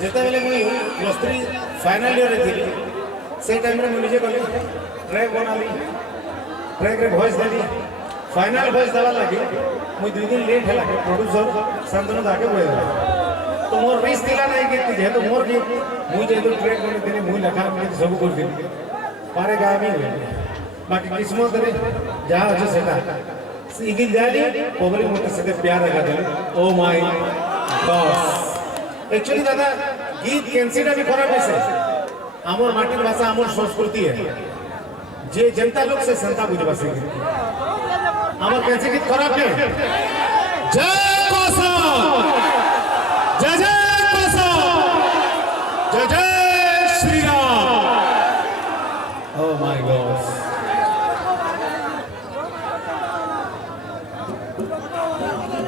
जिते बेले मुई +3 फाइनल ईयर रे थी से टाइम रे मुई निजे गली ट्रैक बनाली ट्रैक रे वॉइस देली फाइनल वॉइस देला लगी मुई 2 दिन लेट हैला प्रोड्यूसर शांतनु दाके बोले तो मोर रिस्क दिला नहीं कि जेहेतु मोर की मुई जेहेतु ट्रैक बने देने मुई लखा में सब कर देली पारे गामी बाकी किस्मत रे जहां अच्छे सेटा इगिन जाली पब्लिक मते से प्यार लगा दे ओ माय गॉड एक्चुअली दादा गीत कैंसिटा भी खराब है आमर माटिर भाषा आमर संस्कृति है जे जनता लोग से संता बुझबा से आमर कैंसी गीत खराब है जय कोसम जय जय कोसम जय जय Shri Ram oh my God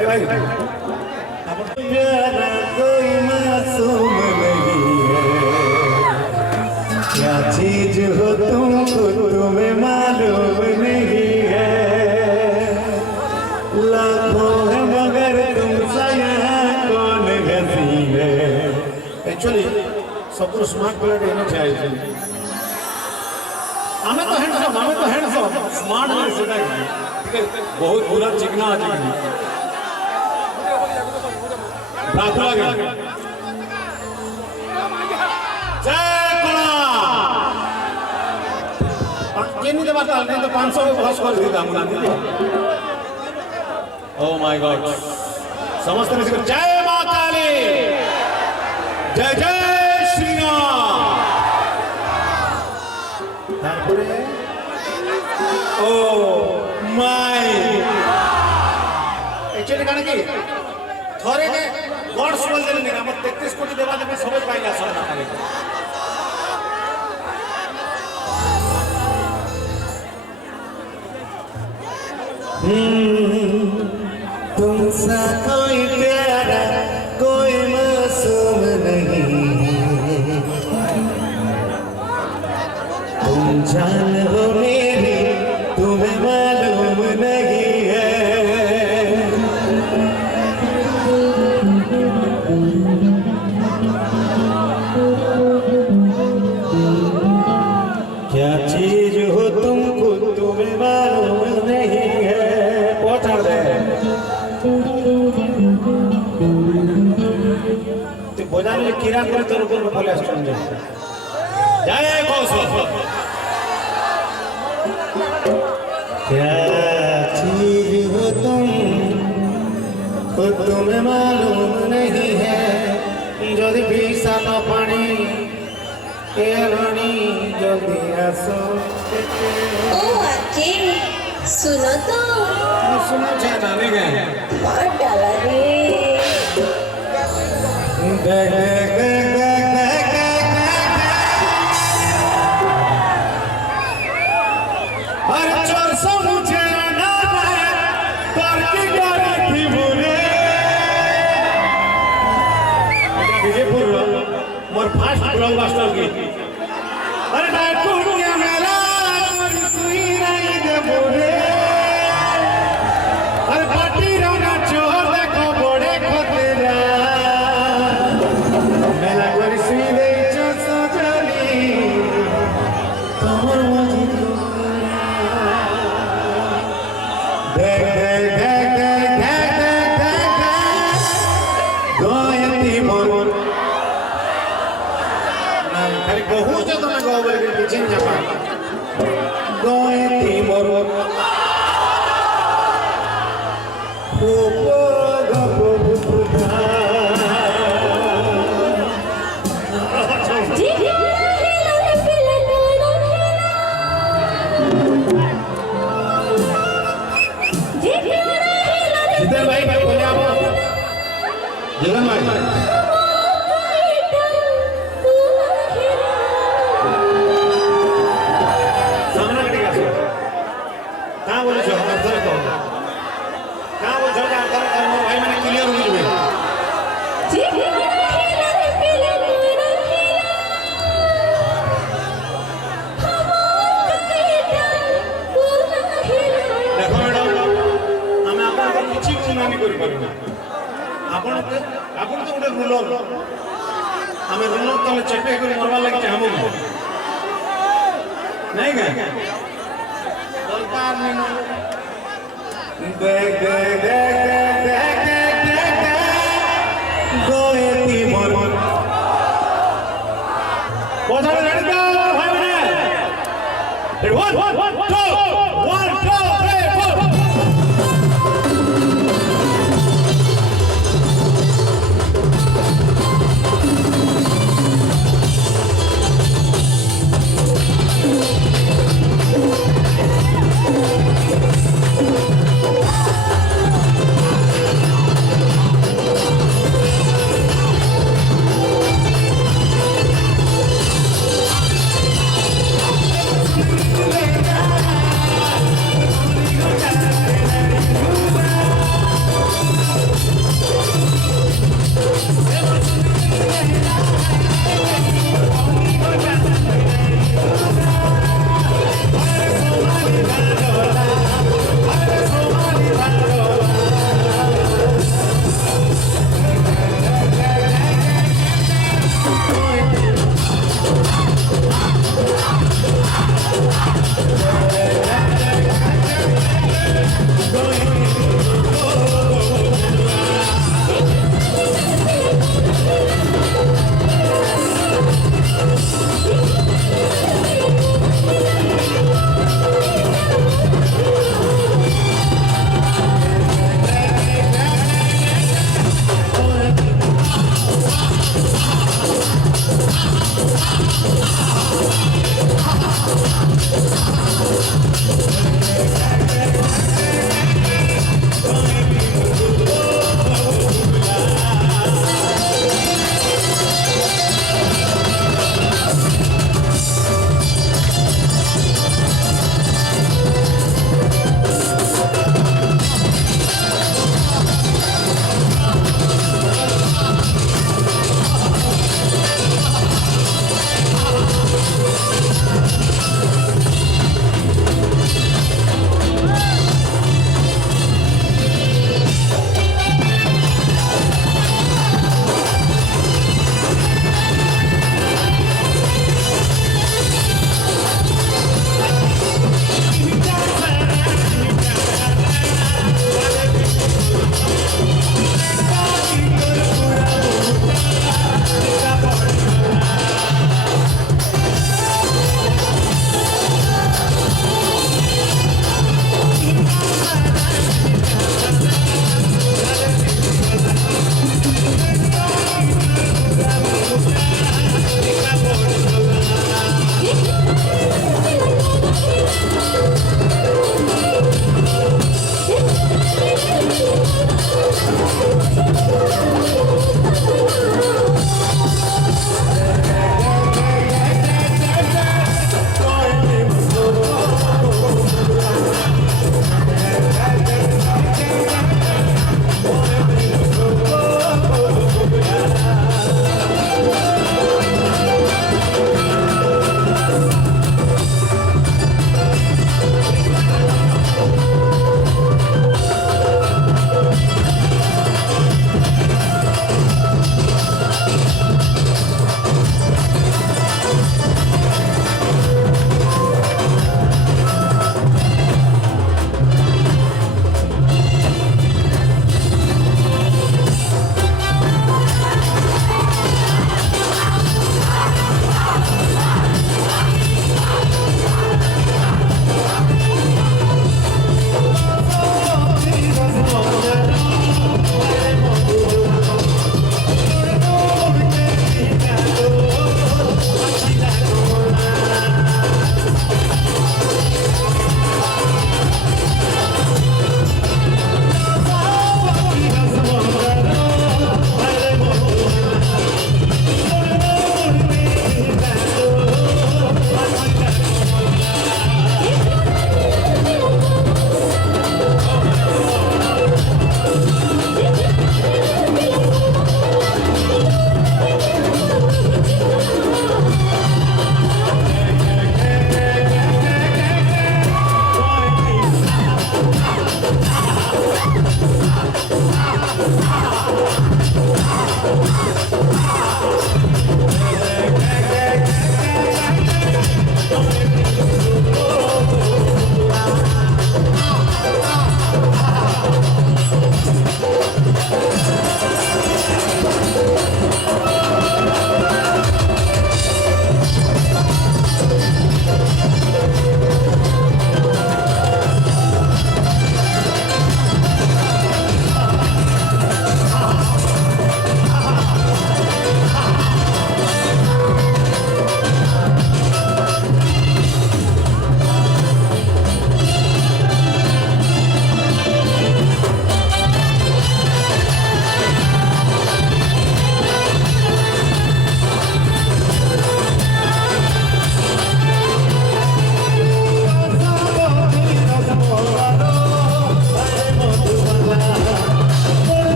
ए भाई प्यारा कोई मासूम नहीं है क्या चीज हो तुमको तुम्हें मालूम नहीं है लाखों है मगर तुम सा यहाँ कौन हंसी है एक्चुअली सबको स्मार्ट कलर देना चाहिए हमें तो हैंडसम स्मार्ट नहीं सीधा ठीक है बहुत बुरा चिकना राखला गया जय कोला ये नहीं देवा नहीं तो 500 में बहस कर दी दामुना ओ माय गॉड समस्त में से जय मां काली जय जय श्री राम तारपुरे ओ माय एक्चुअली काने की थोरे ने गॉड्स बोल देले नहीं हम 33 कोटी देवा देबे समझ पाइला सब ना करे तुमसा कोई प्यारा कोई मासूम नहीं तुम जान हो मेरी तुम्हें मालूम नहीं है क्या चीज हो तुमको तुम्हें मालूम नहीं है पहुंचा दे तो बजाने में किरा कर तो ऊपर में बोले स्टूडेंट जय कौशल क्या चीज हो तुम खुद तुम्हें मालूम नहीं है जल्दी भी सानो पानी के रानी जल्दी आसो ओ आके सुनो तो सुनो चाहता नहीं गए बहुत डाला रे अरे चोर सो मुझे ना पर की गाड़ी थी बोले विजयपुर मोर फास्ट ब्लॉकबस्टर की अरे डायरेक्ट क्या मेरा सुई नहीं दे बोले अरे पार्टी रोना चोर देखो बड़े खतरा मेला कोरी सुई दे चो चली कमर मजी बहुत ज्यादा मैं गाँव वाले के पीछे नहीं जाता गाँव थी मोर जितेन भाई क्या बोले आप जितेन भाई आम ऋण तले चटे कर मरवार लगे चाहबो नहीं गा दरकार नहीं देख देख देख देख देख देख गोएती मन कोठा रेडी go भाई बने one two 1 2 3 4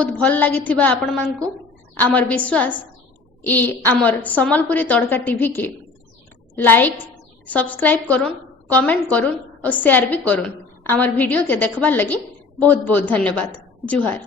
बहुत भल लगी आपण मानकु आमर विश्वास ई आमर सम्बलपुरी तड़का टीवी के लाइक सब्सक्राइब करुन कमेंट करुन और शेयर भी करुन आमर वीडियो के देखबार लगी बहुत बहुत धन्यवाद जुहार।